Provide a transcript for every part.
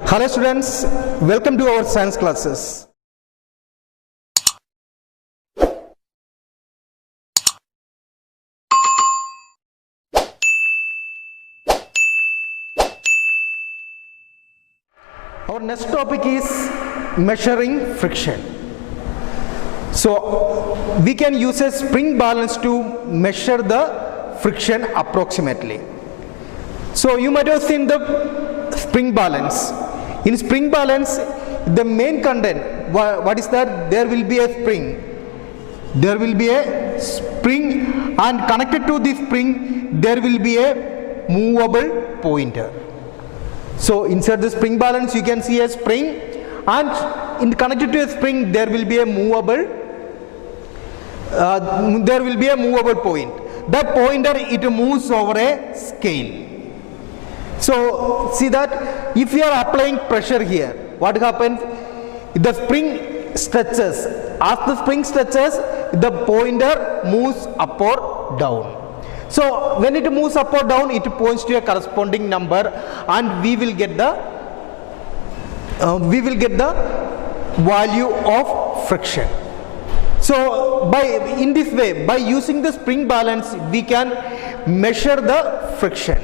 Hello students, welcome to our science classes. Our next topic is measuring friction. So we can use a spring balance to measure the friction approximately. So you might have seen the spring balance. In spring balance, the main content, what is that? There will be a spring. There will be a spring, and connected to this spring, there will be a movable pointer. So inside the spring balance, you can see a spring, and connected to a spring, there will be a movable point. That pointer, it moves over a scale. So see that if you are applying pressure here, what happens? The spring stretches. As the spring stretches, the pointer moves up or down. So when it moves up or down, it points to a corresponding number, and we will get the value of friction. So in this way, by using the spring balance, we can measure the friction.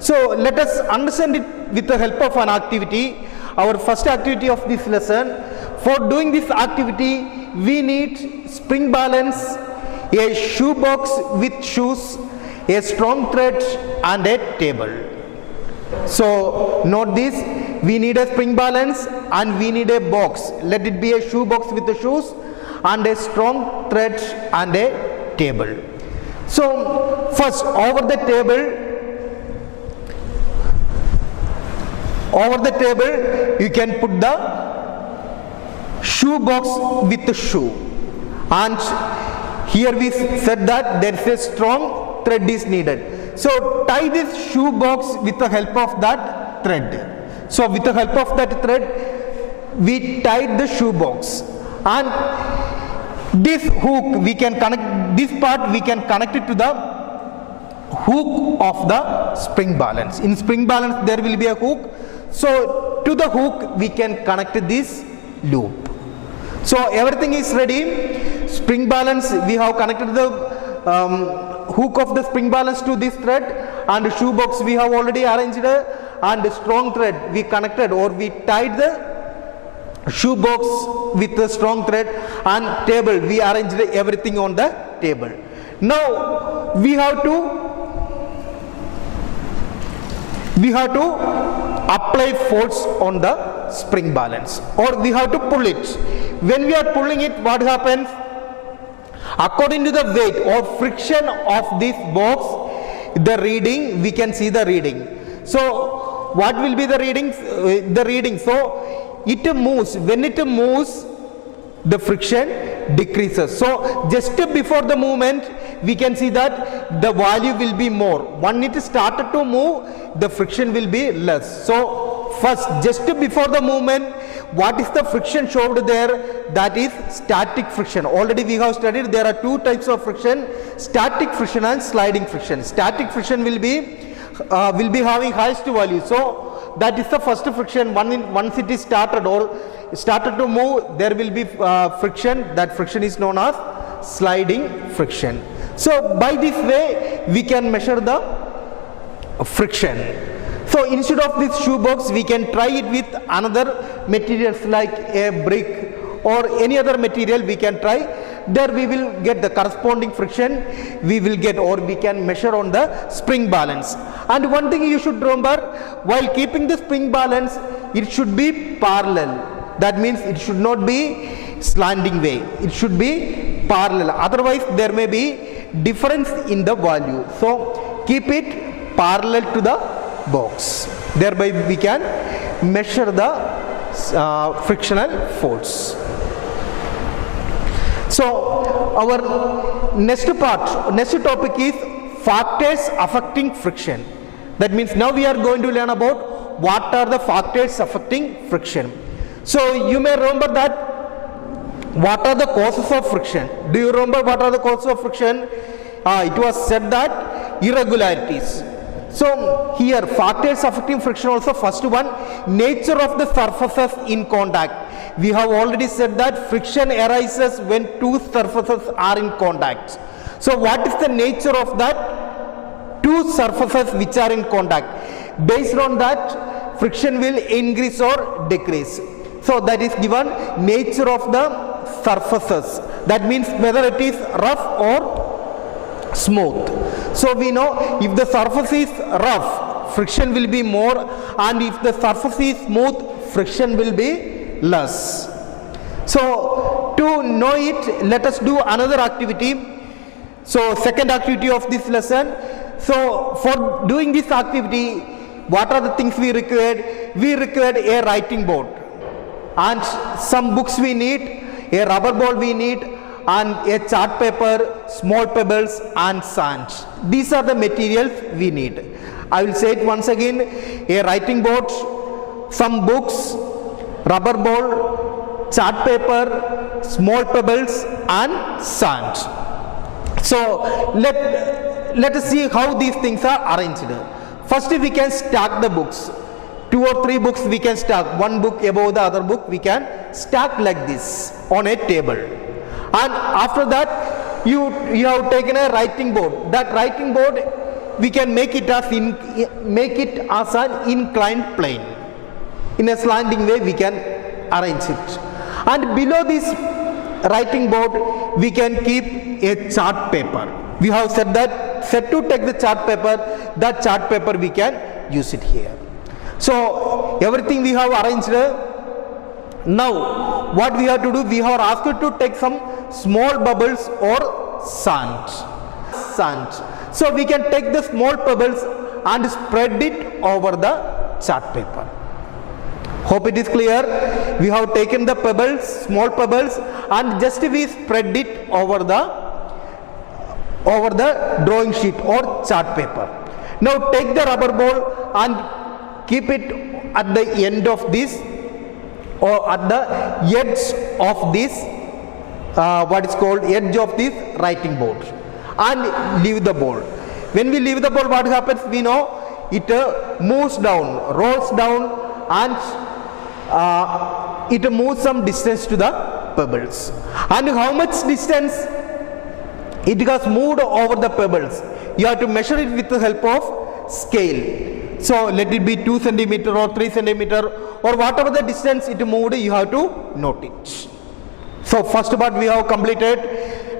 So let us understand it with the help of an activity. Our first activity of this lesson. For doing this activity, we need spring balance, a shoe box with shoes, a strong thread, and a table. So note this, we need a spring balance and we need a box. Let it be a shoe box with the shoes and a strong thread and a table. So first, over the table you can put the shoe box with the shoe, and here we said that there is a strong thread is needed. So tie this shoe box with the help of that thread. So with the help of that thread, we tied the shoe box, and this hook we can connect, this part we can connect it to the hook of the spring balance. In spring balance there will be a hook. So to the hook we can connect this loop. So everything is ready. Spring balance, we have connected the hook of the spring balance to this thread, and shoe box we have already arranged, and the strong thread we connected, or we tied the shoe box with the strong thread, and table we arranged everything on the table. Now we have to apply force on the spring balance, or we have to pull it. When we are pulling it, what happens? According to the weight or friction of this box, the reading, we can see the reading. So what will be the readings? So it moves. When it moves, the friction decreases. So just before the movement, we can see that the value will be more. When it started to move, the friction will be less. So first, just before the movement, what is the friction showed there? That is static friction. Already we have studied there are two types of friction: static friction and sliding friction. Static friction will be having highest value. So that is the first friction. Once it is started or started to move, there will be friction. That friction is known as sliding friction. So by this way we can measure the friction. So instead of this shoe box, we can try it with another materials like a brick or any other material we can try. There we will get the corresponding friction we will get, or we can measure on the spring balance. And one thing you should remember, while keeping the spring balance, it should be parallel. That means it should not be slanting way. It should be parallel. Otherwise there may be difference in the value. So keep it parallel to the box. Thereby we can measure the frictional force. So our next topic is factors affecting friction. That means now we are going to learn about what are the factors affecting friction. So you may remember that what are the causes of friction. Do you remember what are the causes of friction? It was said that irregularities. So here factors affecting friction also, first one, nature of the surfaces in contact. We have already said that friction arises when two surfaces are in contact. So what is the nature of that? Two surfaces which are in contact. Based on that, friction will increase or decrease. So that is given nature of the surfaces. That means whether it is rough or smooth. So we know if the surface is rough, friction will be more, and if the surface is smooth, friction will be less. So to know it, let us do another activity. So second activity of this lesson. So for doing this activity, what are the things we required? We required a writing board, and some books we need, a rubber ball we need, and a chart paper, small pebbles and sand. These are the materials we need. I will say it once again: a writing board, some books, rubber ball, chart paper, small pebbles and sand. So let us see how these things are arranged. First, we can stack the books. 2 or 3 books we can stack, one book above the other book we can stack like this on a table. And after that, you have taken a writing board. That writing board we can make it as an inclined plane. In a slanting way we can arrange it. And below this writing board we can keep a chart paper. We have said to take the chart paper. That chart paper we can use it here. So everything we have arranged. Now what we have to do, we have asked to take some small bubbles or sand. So we can take the small pebbles and spread it over the chart paper. Hope it is clear. We have taken the pebbles, small pebbles, and just we spread it over the drawing sheet or chart paper. Now take the rubber ball and keep it at the end of this, or at the edge of this edge of this writing board, and leave the ball. When we leave the ball, what happens? We know it moves down, rolls down, and it moves some distance to the pebbles. And how much distance it has moved over the pebbles, you have to measure it with the help of scale. So let it be 2 centimeter or 3 centimeter or whatever the distance it moved, you have to note it. So first part we have completed.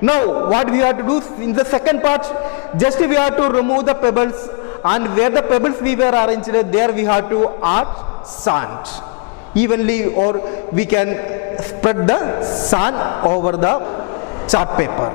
Now what we have to do in the second part, just we have to remove the pebbles, and where the pebbles we were arranged, there we have to add sand evenly, or we can spread the sand over the chart paper.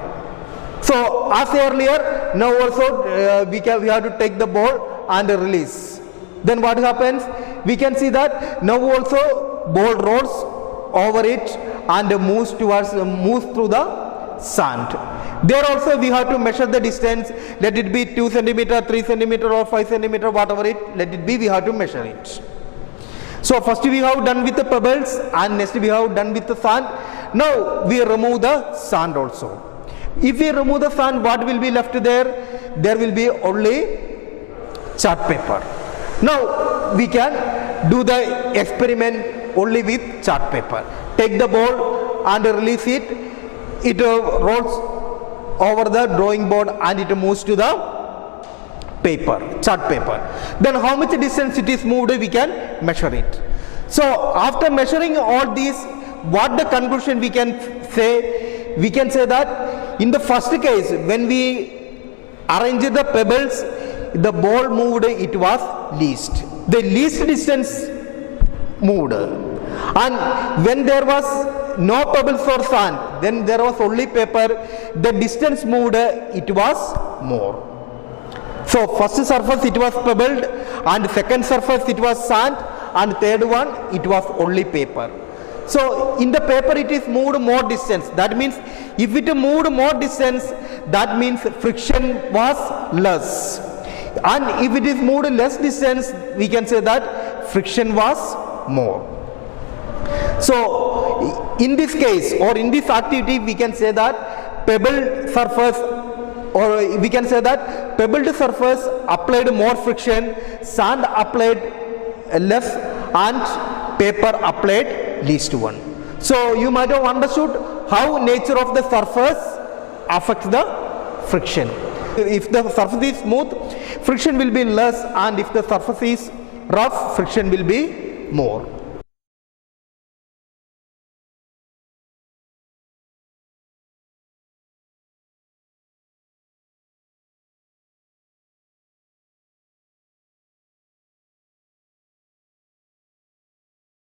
So as earlier, now also we have to take the ball and release. Then what happens? We can see that now also ball rolls over it and moves through the sand. There also we have to measure the distance. Let it be 2 centimeter, 3 centimeter or 5 centimeter, whatever let it be, we have to measure it. So first we have done with the pebbles, and next we have done with the sand. Now we remove the sand also. If we remove the sand, what will be left there? There will be only chart paper. Now we can do the experiment only with chart paper. Take the ball and release it. It rolls over the drawing board and it moves to the paper, chart paper. Then how much distance it is moved, we can measure it. So after measuring all these, what the conclusion we can say? We can say that in the first case, when we arranged the pebbles, the ball moved, it was least. The least distance moved. And when there was no pebbles or sand, then there was only paper, the distance moved, it was more. So first surface it was pebbled, and second surface it was sand, and third one it was only paper. So in the paper it is moved more distance. That means if it moved more distance, that means friction was less. And if it is moved less distance, we can say that friction was more. So in this case, or in this activity, we can say that pebble surface or we can say that pebbled surface applied more friction, sand applied less, and paper applied least one. So you might have understood how nature of the surface affects the friction. If the surface is smooth, friction will be less, and if the surface is rough, friction will be more.